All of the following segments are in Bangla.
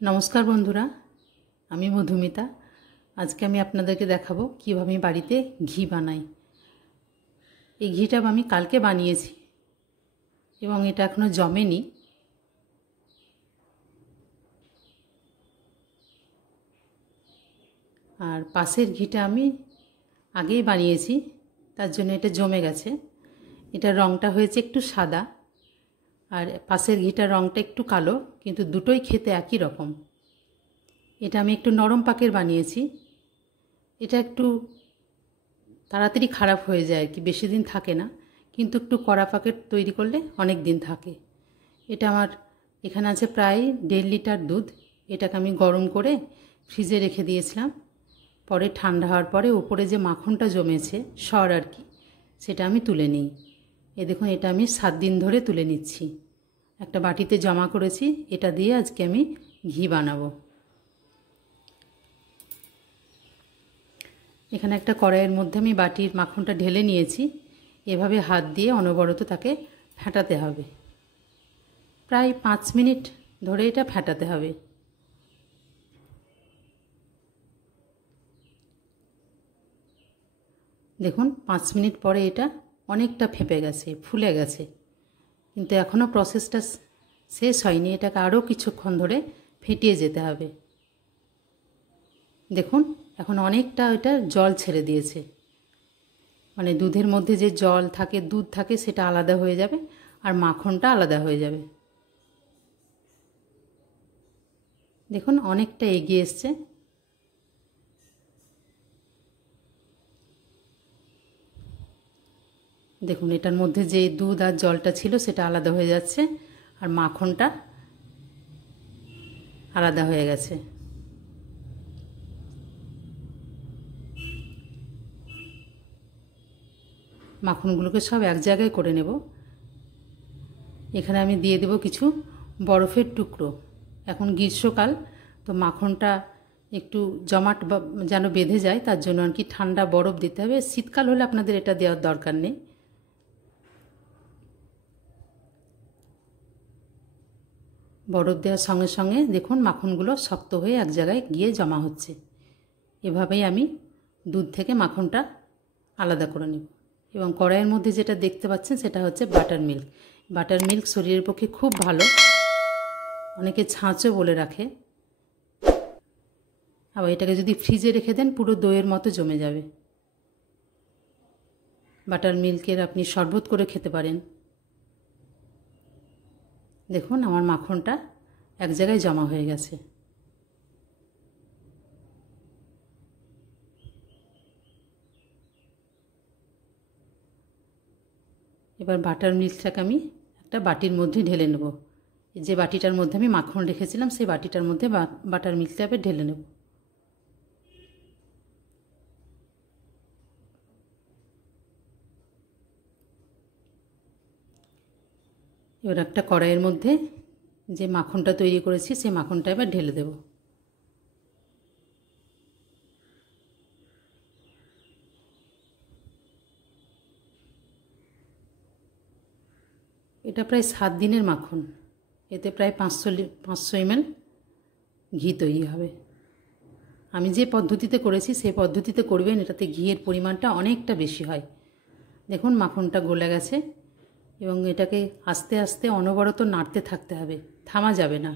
নমস্কার বন্ধুরা, আমি মধুমিতা। আজকে আমি আপনাদেরকে দেখাবো কীভাবে আমি বাড়িতে ঘি বানাই। এই ঘিটা আমি কালকে বানিয়েছি এবং এটা এখনও জমেনি। আর পাশের ঘিটা আমি আগেই বানিয়েছি, তার জন্য এটা জমে গেছে। এটার রঙটা হয়েছে একটু সাদা, আর পাশের ঘিটার রঙটা একটু কালো, কিন্তু দুটোই খেতে একই রকম। এটা আমি একটু নরম পাকের বানিয়েছি। এটা একটু তাড়াতাড়ি খারাপ হয়ে যায় আর কি, বেশি দিন থাকে না, কিন্তু একটু কড়া পাকের তৈরি করলে অনেক দিন থাকে। এটা আমার এখানে আছে প্রায় 1.5 লিটার দুধ। এটাকে আমি গরম করে ফ্রিজে রেখে দিয়েছিলাম। পরে ঠান্ডা হওয়ার পরে উপরে যে মাখনটা জমেছে সর আর কি, সেটা আমি তুলে নিই। দেখুন, এটা আমি 7 দিন ধরে তুলে নিচ্ছি। একটা বাটিতে জমা করেছি। এটা দিয়ে আজকে আমি ঘি বানাবো। এখানে একটা কড়াইয়ের মধ্যে আমি বাটির মাখনটা ঢেলে নিয়েছি। এভাবে হাত দিয়ে অনবরত তাকে ফেটাতে হবে। প্রায় 5 মিনিট ধরে এটা ফেটাতে হবে। দেখুন, 5 মিনিট পরে এটা অনেকটা ফেপে গেছে, ফুলে গেছে, কিন্তু এখনও প্রসেসটা শেষ হয়নি। এটাকে আরও কিছুক্ষণ ধরে ফেটিয়ে যেতে হবে। দেখুন, এখন অনেকটা এটা জল ছেড়ে দিয়েছে, মানে দুধের মধ্যে যে জল থাকে, দুধ থাকে, সেটা আলাদা হয়ে যাবে আর মাখনটা আলাদা হয়ে যাবে। দেখুন, অনেকটা এগিয়ে এসছে। দেখুন, এটার মধ্যে যে দুধ আর জলটা ছিল সেটা আলাদা হয়ে যাচ্ছে, আর মাখনটা আলাদা হয়ে গেছে। মাখনগুলোকে সব এক জায়গায় করে নেব। এখানে আমি দিয়ে দেব কিছু বরফের টুকরো। এখন গ্রীষ্মকাল, তো মাখনটা একটু জমাট যেন বেঁধে যায়, তার জন্য আর কি ঠান্ডা বরফ দিতে হবে। শীতকাল হলে আপনাদের এটা দেওয়ার দরকার নেই। বরফ দেওয়ার সঙ্গে সঙ্গে দেখুন মাখনগুলো শক্ত হয়ে এক জায়গায় গিয়ে জমা হচ্ছে। এভাবেই আমি দুধ থেকে মাখনটা আলাদা করে নেব। এবং কড়াইয়ের মধ্যে যেটা দেখতে পাচ্ছেন সেটা হচ্ছে বাটার মিল্ক। বাটার মিল্ক শরীরের পক্ষে খুব ভালো, অনেকে ছাঁচও বলে রাখে। আবার এটাকে যদি ফ্রিজে রেখে দেন পুরো দইয়ের মতো জমে যাবে। বাটার মিল্কের আপনি শরবত করে খেতে পারেন। দেখুন, আমার মাখনটা এক জায়গায় জমা হয়ে গেছে। এবার বাটার মিল্কটাকে আমি একটা বাটির মধ্যে ঢেলে নেব। যে বাটিটার মধ্যে আমি মাখন রেখেছিলাম সেই বাটিটার মধ্যে বাটার মিল্কটাকে ঢেলে নেব। এবার একটা কড়াইয়ের মধ্যে যে মাখনটা তৈরি করেছি সেই মাখনটা এবার ঢেলে দেব। এটা প্রায় 7 দিনের মাখন। এতে প্রায় 500 ml ঘি তৈরি হবে। আমি যে পদ্ধতিতে করেছি সেই পদ্ধতিতে করবেন, এটাতে ঘিয়ের পরিমাণটা অনেকটা বেশি হয়। দেখুন, মাখনটা গলে গেছে এবং এটাকে আস্তে আস্তে অনবরত নাড়তে থাকতে হবে, থামা যাবে না,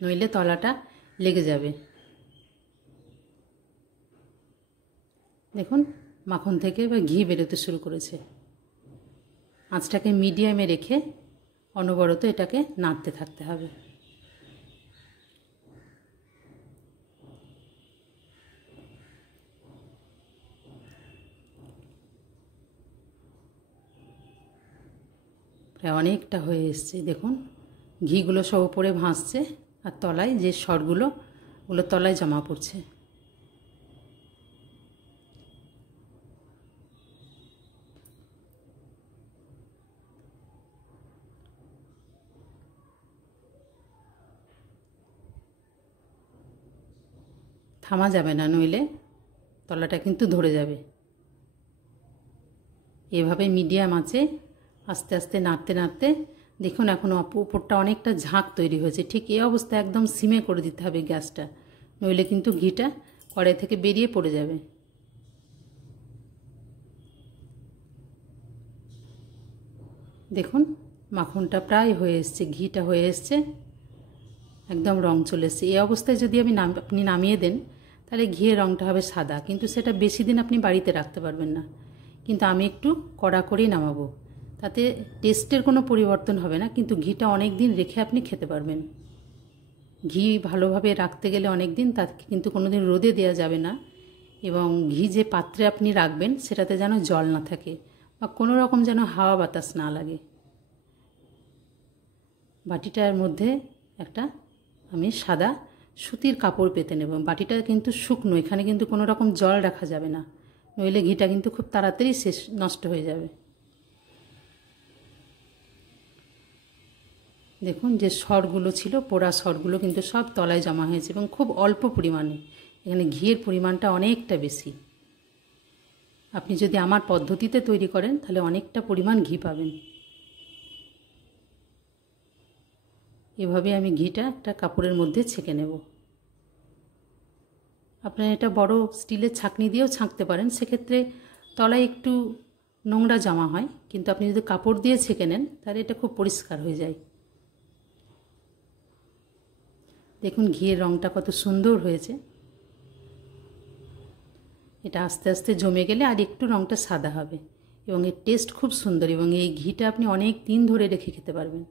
নইলে তলাটা লেগে যাবে। দেখুন, মাখন থেকে এবার ঘি বেরোতে শুরু করেছে। আঁচটাকে মিডিয়ামে রেখে অনবরত এটাকে নাড়তে থাকতে হবে। প্রায় অনেকটা হয়ে এসছে। দেখুন, ঘিগুলো সব উপরে ভাসছে আর তলায় যে সরগুলো, ওগুলো তলায় জমা পড়ছে। থামা যাবে না, নইলে তলাটা কিন্তু ধরে যাবে। এভাবে মিডিয়াম আঁচে আস্তে আস্তে নাড়তে নাড়তে দেখুন এখন উপরটা অনেকটা ঝাঁক তৈরি হয়েছে। ঠিক এই অবস্থায় একদম সিমে করে দিতে হবে গ্যাসটা, নইলে কিন্তু ঘিটা কড়াই থেকে বেরিয়ে পড়ে যাবে। দেখুন মাখনটা প্রায় হয়ে এসছে, ঘিটা হয়ে এসছে, একদম রং চলে এসছে। এই অবস্থায় যদি আপনি নামিয়ে দেন তাহলে ঘিয়ের রংটা হবে সাদা, কিন্তু সেটা বেশি দিন আপনি বাড়িতে রাখতে পারবেন না। কিন্তু আমি একটু কড়া করেই নামাবো, তাতে টেস্টের কোনো পরিবর্তন হবে না, কিন্তু ঘিটা অনেক দিন রেখে আপনি খেতে পারবেন। ঘি ভালোভাবে রাখতে গেলে অনেক দিন, তাকে কিন্তু কোনো দিন রোদে দেওয়া যাবে না, এবং ঘি যে পাত্রে আপনি রাখবেন সেটাতে যেন জল না থাকে বা কোনো রকম যেন হাওয়া বাতাস না লাগে। বাটিটার মধ্যে একটা আমি সাদা সুতির কাপড় পেতে নেব। বাটিটা কিন্তু শুকনো, এখানে কিন্তু কোনো রকম জল রাখা যাবে না, নইলে ঘিটা কিন্তু খুব তাড়াতাড়ি নষ্ট হয়ে যাবে। দেখুন যে সরগুলো ছিল, পোড়া সরগুলো কিন্তু সব তলায় জমা হয়েছে এবং খুব অল্প পরিমাণে। এখানে ঘিয়ের পরিমাণটা অনেকটা বেশি। আপনি যদি আমার পদ্ধতিতে তৈরি করেন তাহলে অনেকটা পরিমাণ ঘি পাবেন। এভাবে আমি ঘিটা একটা কাপড়ের মধ্যে ছেঁকে নেব। আপনারা এটা বড় স্টিলের ছাঁকনি দিয়েও ছাঁকতে পারেন, সেক্ষেত্রে তলায় একটু নোংরা জমা হয়, কিন্তু আপনি যদি কাপড় দিয়ে ছেঁকে নেন তাহলে এটা খুব পরিষ্কার হয়ে যায়। দেখুন ঘিয়ের রঙটা কত সুন্দর হয়েছে। এটা আস্তে আস্তে জমে গেলে আর একটু রঙটা সাদা হবে এবং এর টেস্ট খুব সুন্দর, এবং এই ঘিটা আপনি অনেক দিন ধরে রেখে খেতে পারবেন।